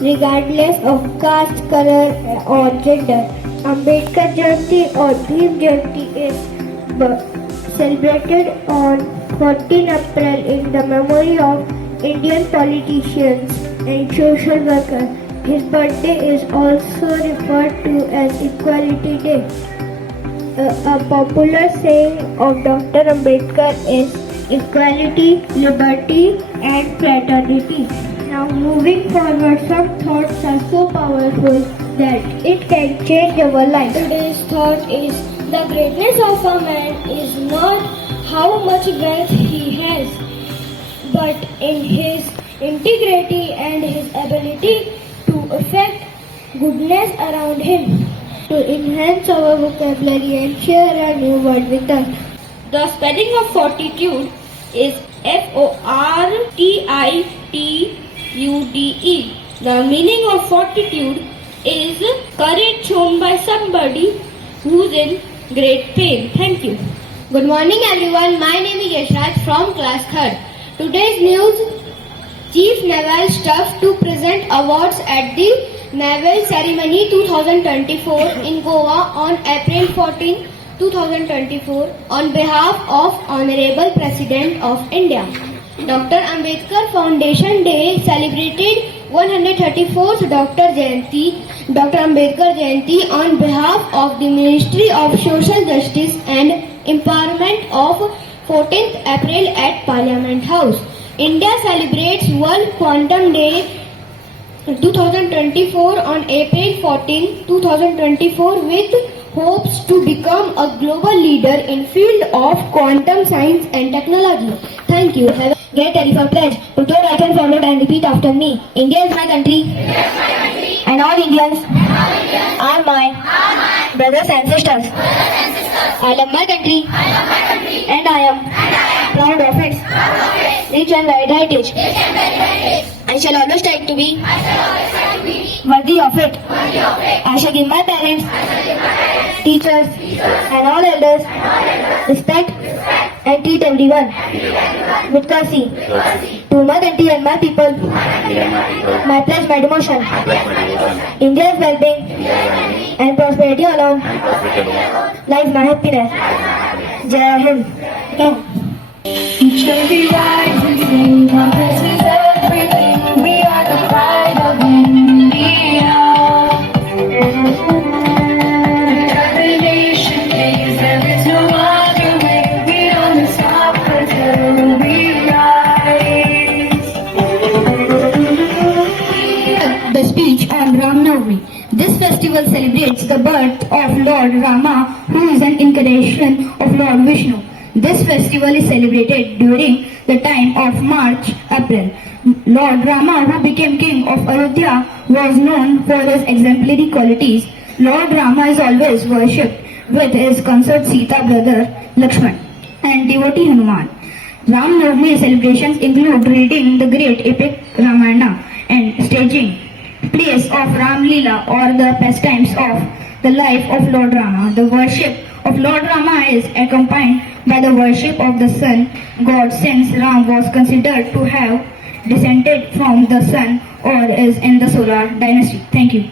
regardless of caste, color, or gender. Ambedkar Jayanti or Bhim Jayanti is celebrated on 14 April in the memory of Indian politicians and social workers. His birthday is also referred to as Equality Day. A popular saying of Dr. Ambedkar is equality, liberty, and fraternity. Now, moving forward, some thoughts are so powerful that it can change our life. Today's thought is the greatness of a man is not how much wealth he has, but in his integrity and his ability to affect goodness around him. To enhance our vocabulary and share a new word with us. The spelling of fortitude is Fortitude. The meaning of fortitude is courage shown by somebody who's in great pain. Thank you. Good morning everyone. My name is Yashraj from class 3rd. Today's news: Chief Naval Staff to present awards at the Naval Ceremony 2024 in Goa on April 14, 2024 on behalf of Honorable President of India. Dr. Ambedkar Foundation Day celebrated 134th Dr. Ambedkar Jayanti on behalf of the Ministry of Social Justice and Empowerment of 14th April at Parliament House. India celebrates World Quantum Day 2024 on April 14, 2024 with hopes to become a global leader in field of quantum science and technology. Thank you. Have a great day for pledge. Put your right hand forward and repeat after me. India is my country. And all Indians are my brothers and sisters. I love my country. And I am proud of its rich and varied heritage. I shall always strive to be worthy of it. I shall give my parents, teachers, and all elders respect and treat everyone with courtesy. To my country and my people, my pledge, my devotion. India's well-being and prosperity alone lies my happiness. Jai Hind. Each will be rising, sing, this is everything. We are the pride of India. Determination pays, there is no other way. We don't stop until we rise. The speech on Ram Navami. This festival celebrates the birth of Lord Rama, who is an incarnation of Lord Vishnu. This festival is celebrated during the time of March-April. Lord Rama, who became king of Ayodhya, was known for his exemplary qualities. Lord Rama is always worshipped with his consort Sita brother Lakshman and devotee Hanuman. Ram Navami celebrations include reading the great epic Ramayana and staging plays of Ram Leela or the pastimes of the life of Lord Rama. The worship of Lord Rama is accompanied by the worship of the sun god, since Ram was considered to have descended from the sun or is in the solar dynasty. Thank you.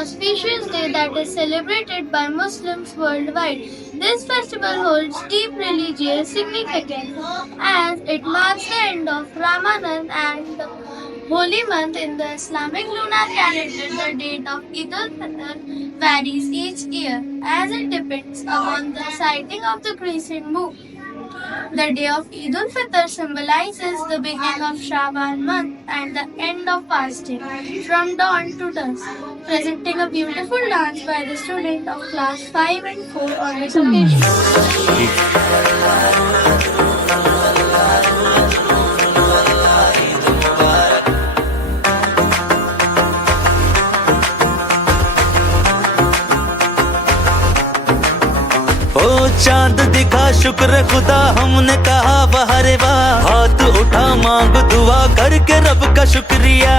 Auspicious day that is celebrated by Muslims worldwide. This festival holds deep religious significance as it marks the end of Ramadan and the holy month in the Islamic lunar calendar. The date of Eid al-Fitr varies each year as it depends upon the sighting of the crescent moon. The day of Eid al-Fitr symbolizes the beginning of Sha'ban month and the end of fasting from dawn to dusk, presenting a beautiful dance by the student of class 5 and 4 on this occasion. ओ चांद दिखा शुक्र खुदा हमने कहा बहरे वाह, हाथ उठा मांग दुआ करके रब का शुक्रिया।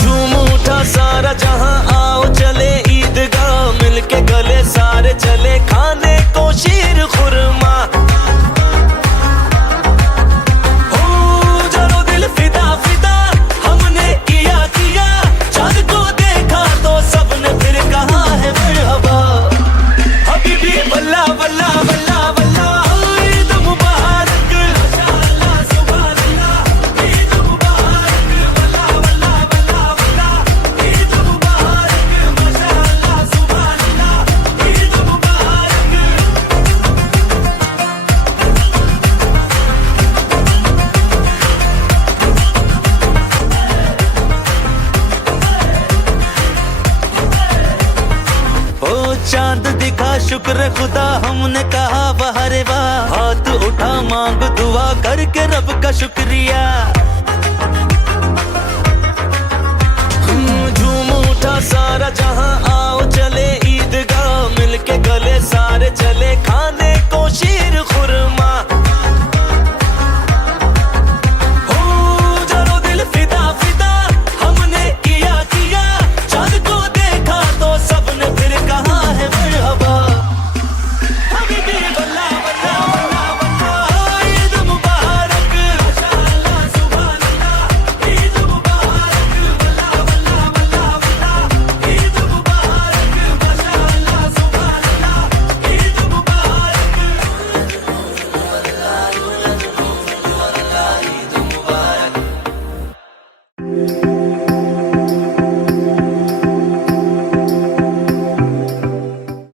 झूम उठा सारा जहां, आओ चले ईदगाह, मिलके गले सारे चले खाने को शीर खुरमा। हो जरो दिल फिदा फिदा, हमने किया किया, चांद को देखा तो सबने फिर कहा है मरहबा। हबीबी वल्ला वल्ला वल्ला वल्ला, ईद मुबारक, माशाअल्लाह सुभान अल्लाह, ईद मुबारक, वल्ला वल्ला वल्ला वल्ला, ईद मुबारक, माशाअल्लाह सुभान अल्लाह, ईद मुबारक। ओ चांद दिखा शुक्र खुदा हमने कहा बहरे वाह, हाथ उठा मांग दुआ करके रब का शुक्रिया। झूम उठा सारा जहां,